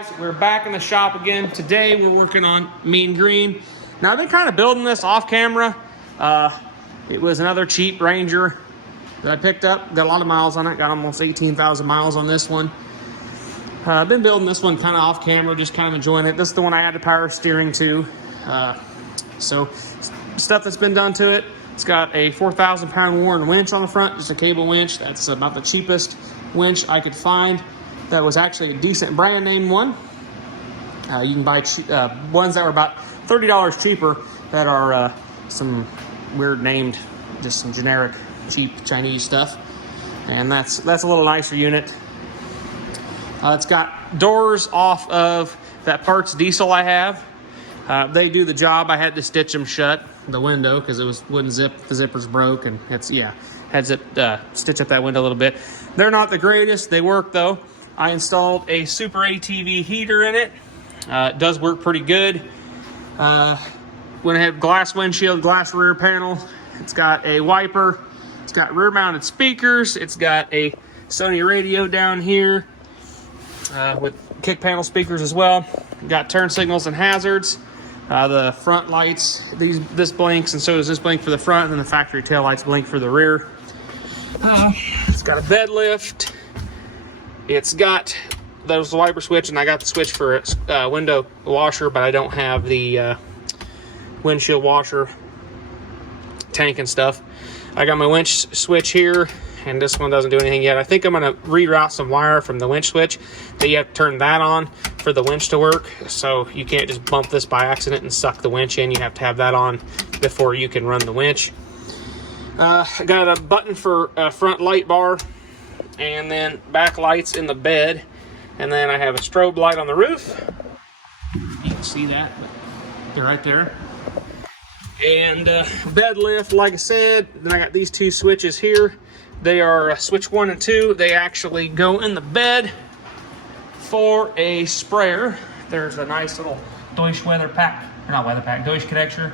guys, we're back in the shop again. Today we're working on Mean Green. Now I've been kind of building this off camera. It was another cheap Ranger that I picked up. Got a lot of miles on it. Got almost 18,000 miles on this one. I've been building this one kind of off camera, just kind of enjoying it. This is the one I had the power steering to. So stuff that's been done to it. It's got a 4,000 pound Warren winch on the front, just a cable winch. That's about the cheapest winch I could find. That was actually a decent brand name one. You can buy ones that were about $30 cheaper that are some weird named, just some generic cheap Chinese stuff. And that's a little nicer unit. It's got doors off of that parts diesel I have. They do the job. I had to stitch them shut, the window, because it wouldn't zip. The zippers broke, and had to stitch up that window a little bit. They're not the greatest. They work though. I installed a Super ATV heater in it. It does work pretty good. When I have glass windshield, glass rear panel, it's got a wiper. It's got rear mounted speakers. It's got a Sony radio down here with kick panel speakers as well. Got turn signals and hazards. The front lights, this blinks, and so does this blink for the front, and then the factory tail lights blink for the rear. It's got a bed lift. It's got those wiper switch, and I got the switch for window washer, but I don't have the windshield washer tank and stuff. I got my winch switch here, and this one doesn't do anything yet. I think I'm going to reroute some wire from the winch switch that you have to turn that on for the winch to work. So you can't just bump this by accident and suck the winch in. You have to have that on before you can run the winch. I got a button for a front light bar, and then back lights in the bed, and then I have a strobe light on the roof. You can see that, but they're right there. And bed lift, like I said. Then I got these two switches here. They are switch 1 and 2. They actually go in the bed for a sprayer. There's a nice little Deutsch Deutsch connector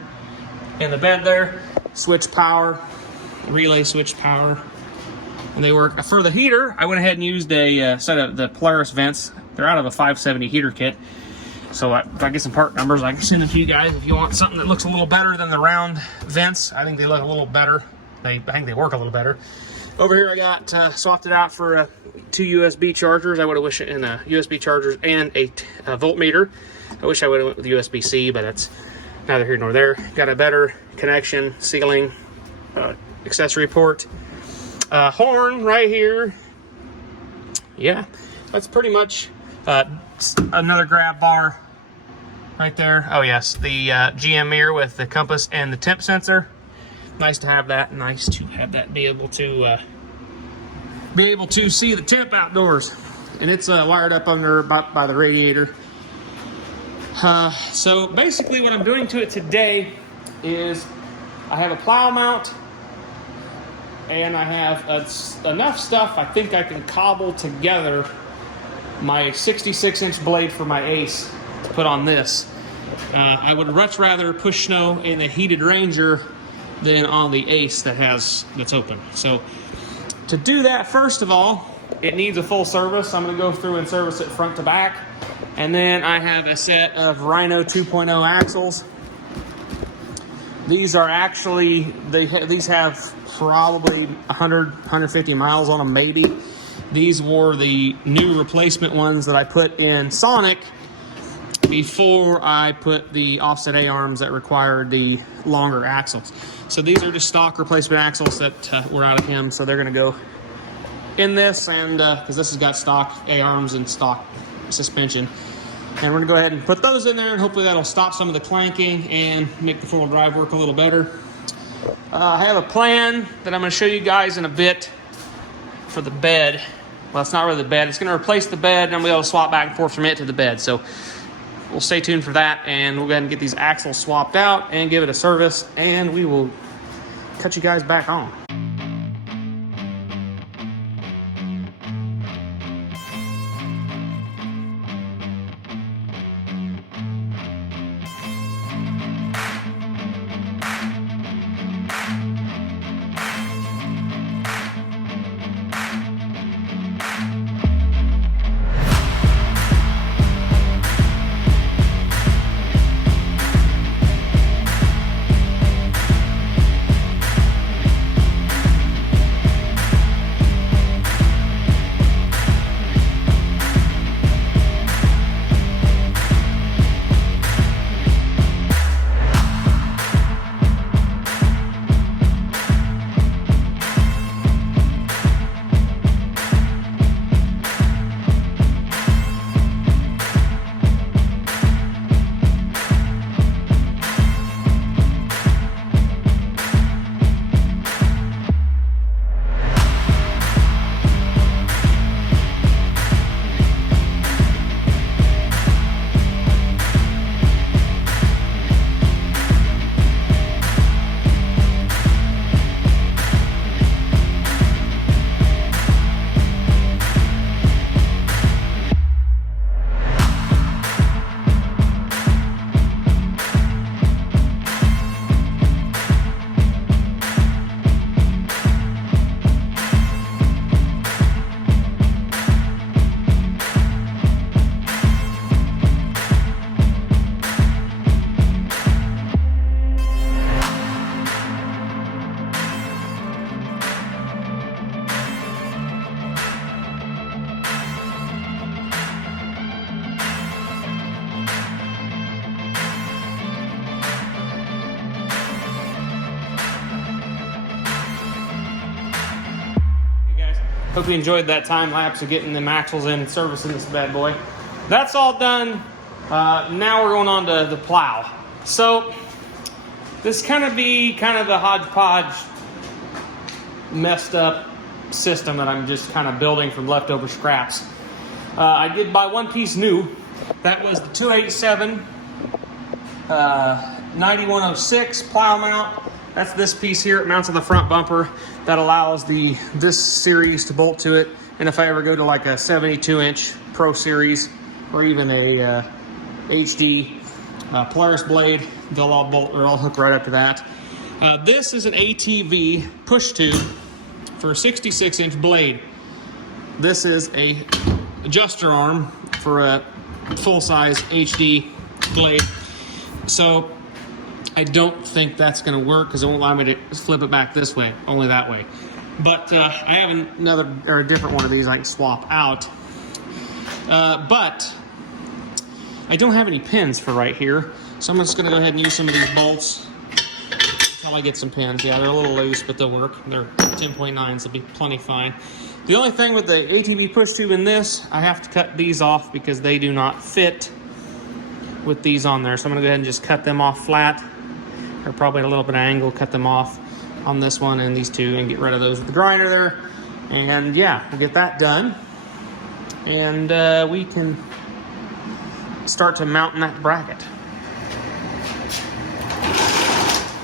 in the bed there. Switch power, relay switch power. And they work. For the heater, I went ahead and used a set of the Polaris vents. They're out of a 570 heater kit. So if I get some part numbers, I can send them to you guys if you want something that looks a little better than the round vents. I think they look a little better. I think they work a little better. Over here, I got swapped it out for 2 USB chargers. I would have wished it in USB chargers and a voltmeter. I wish I would have went with USB-C, but that's neither here nor there. Got a better connection, ceiling, accessory port. Horn right here. Yeah, that's pretty much another grab bar right there. Oh yes, the GM mirror with the compass and the temp sensor. Nice to have that. Nice to have that. Be able to see the temp outdoors, and it's wired up under by the radiator. So basically, what I'm doing to it today is I have a plow mount. And I have enough stuff I think I can cobble together my 66-inch blade for my Ace to put on this. I would much rather push snow in the heated Ranger than on the Ace that's open. So to do that, first of all, it needs a full service. I'm going to go through and service it front to back. And then I have a set of Rhino 2.0 axles. These are actually, these have probably 100, 150 miles on them, maybe. These were the new replacement ones that I put in Sonic before I put the offset A-arms that required the longer axles. So these are just stock replacement axles that were out of him, so they're going to go in this, and because this has got stock A-arms and stock suspension. And we're going to go ahead and put those in there, and hopefully that'll stop some of the clanking and make the four-wheel drive work a little better. I have a plan that I'm going to show you guys in a bit for the bed. Well, it's not really the bed. It's going to replace the bed, and I'm going to be able to swap back and forth from it to the bed. So we'll stay tuned for that, and we'll go ahead and get these axles swapped out and give it a service, and we will cut you guys back on. Hope you enjoyed that time lapse of getting them axles in and servicing this bad boy. That's all done. Now we're going on to the plow. So this kind of the hodgepodge, messed up system that I'm just kind of building from leftover scraps. I did buy one piece new. That was the 287 9106 plow mount. That's this piece here. It mounts on the front bumper. That allows this series to bolt to it. And if I ever go to like a 72-inch Pro Series or even a HD Polaris blade, they'll all bolt or all hook right up to that. This is an ATV push tube for a 66-inch blade. This is a adjuster arm for a full-size HD blade. So I don't think that's going to work because it won't allow me to flip it back this way, only that way. But I have another or a different one of these I can swap out. But I don't have any pins for right here, so I'm just going to go ahead and use some of these bolts until I get some pins. Yeah, they're a little loose, but they'll work. They're 10.9s, they'll be plenty fine. The only thing with the ATV push tube in this, I have to cut these off because they do not fit with these on there. So I'm going to go ahead and just cut them off flat, or probably at a little bit of angle, cut them off on this one and these two and get rid of those with the grinder there. And yeah, we'll get that done. And we can start to mount that bracket.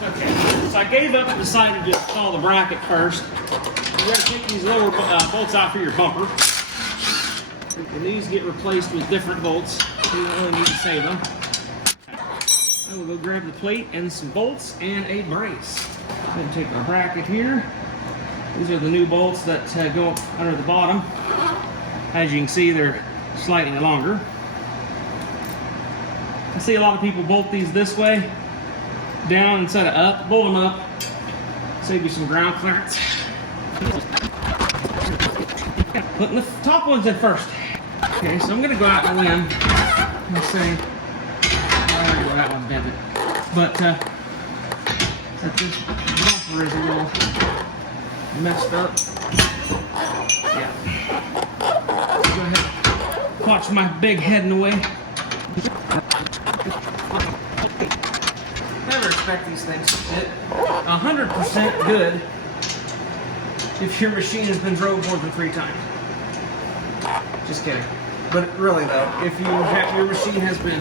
Okay, so I gave up and decided to install the bracket first. You gotta take these lower bolts out for your bumper. And these get replaced with different bolts. You don't really need to save them. I will go grab the plate and some bolts and a brace. I'm gonna take our bracket here. These are the new bolts that go up under the bottom. As you can see, they're slightly longer. I see a lot of people bolt these this way, down instead of up. Bolt them up, save you some ground clearance. Putting the top ones in first. Okay, so I'm gonna go out on the end and say, well, that one's bent. But that this bumper is a little messed up. Yeah. Go ahead, watch my big head in the way. Never expect these things to fit. 100% good if your machine has been drove more than 3 times. Just kidding. But really though, if your machine has been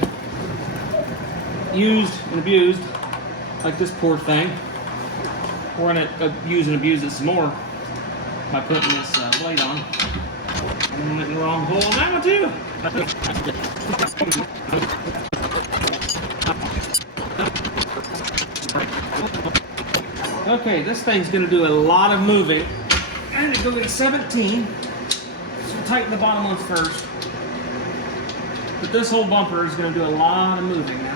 used and abused, like this poor thing, we're gonna use and abuse it some more by putting this blade on. And went in the wrong hole on that one too. Okay, this thing's gonna do a lot of moving. I need to go get a 17. So we'll tighten the bottom one first. But this whole bumper is gonna do a lot of moving now.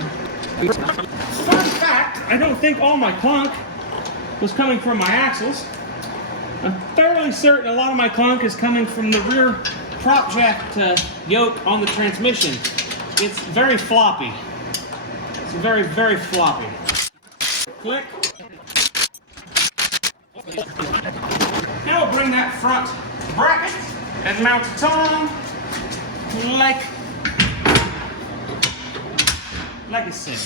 Fun fact, I don't think all my clunk was coming from my axles. I'm fairly certain a lot of my clunk is coming from the rear prop jack yoke on the transmission. It's very floppy. It's very, very floppy. Click. Now we'll bring that front bracket and mount it on like I said.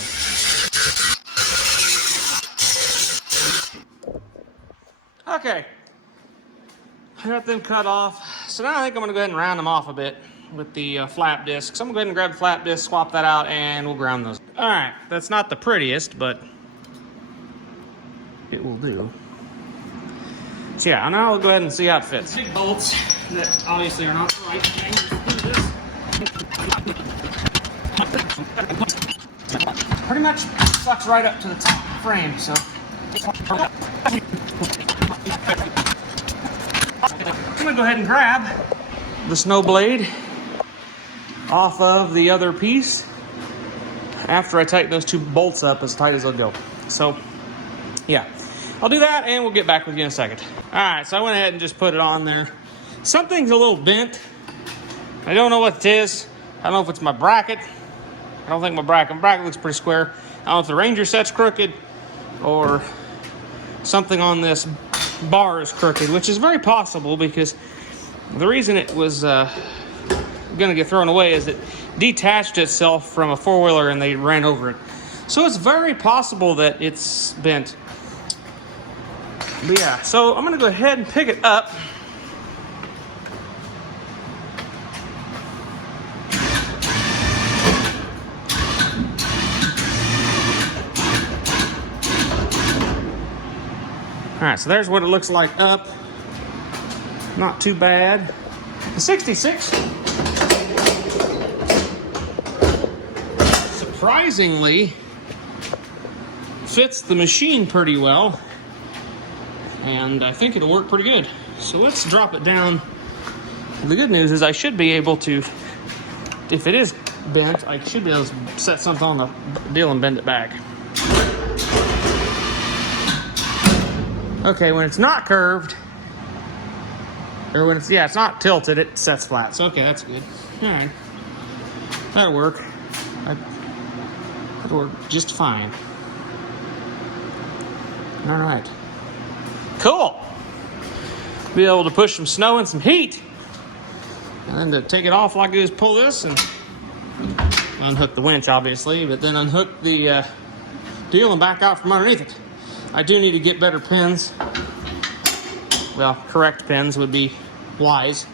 Okay, I got them cut off. So now I think I'm gonna go ahead and round them off a bit with the flap disc. So I'm gonna go ahead and grab the flap disc, swap that out, and we'll ground those. All right, that's not the prettiest, but it will do. So yeah, now we'll go ahead and see how it fits. Big bolts that obviously are not the right thing. Pretty much sucks right up to the top of the frame, so. I'm gonna go ahead and grab the snow blade off of the other piece after I tighten those 2 bolts up as tight as they'll go. So yeah, I'll do that and we'll get back with you in a second. All right, so I went ahead and just put it on there. Something's a little bent. I don't know what it is. I don't know if it's my bracket. I don't think my bracket looks pretty square. I don't know if the Ranger set's crooked or something on this bar is crooked, which is very possible because The reason it was gonna get thrown away is it detached itself from a four-wheeler and they ran over it. So it's very possible that it's bent. But yeah, so I'm gonna go ahead and pick it up. All right, so there's what it looks like up. Not too bad. The 66, surprisingly, fits the machine pretty well. And I think it'll work pretty good. So let's drop it down. The good news is I should be able to, if it is bent, I should be able to set something on the deal and bend it back. Okay, when it's not curved, or when it's, yeah, it's not tilted, it sets flat. So, okay, that's good. All right. That'll work. That'll work just fine. All right. Cool. Be able to push some snow and some heat. And then to take it off, all I do is pull this and unhook the winch, obviously, but then unhook the deal and back out from underneath it. I do need to get better pins. Well, correct pins would be wise.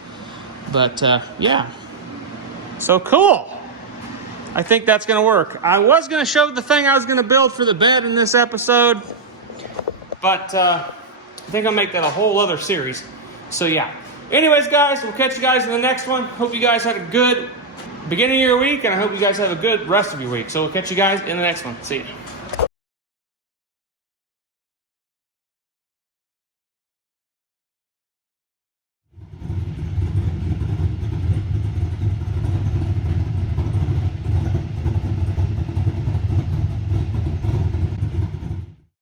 But yeah. So cool. I think that's going to work. I was going to show the thing I was going to build for the bed in this episode. But I think I'll make that a whole other series. So yeah. Anyways, guys, we'll catch you guys in the next one. Hope you guys had a good beginning of your week. And I hope you guys have a good rest of your week. So we'll catch you guys in the next one. See ya.